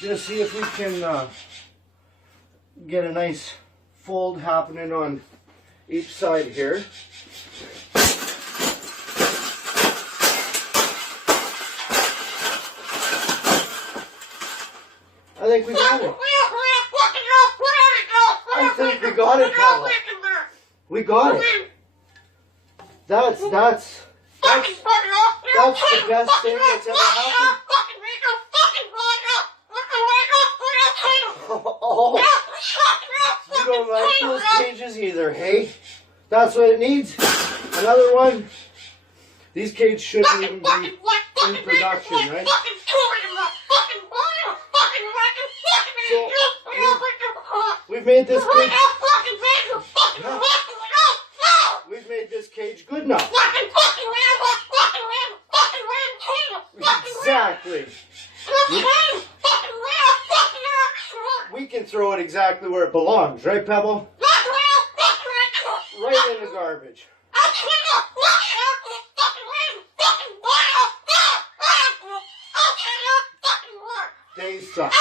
Just see if we can get a nice fold happening on each side here. I think we got it. I think we got it, Paula. We got it. That's the best thing that's ever happened. Oh, you don't like those cages either, hey? That's what it needs. Another one. These cages shouldn't even be in production, right? So, we've made this cage. We've made this cage good enough. Exactly. We can throw it exactly where it belongs, right, Pebble? Right in the garbage. They suck.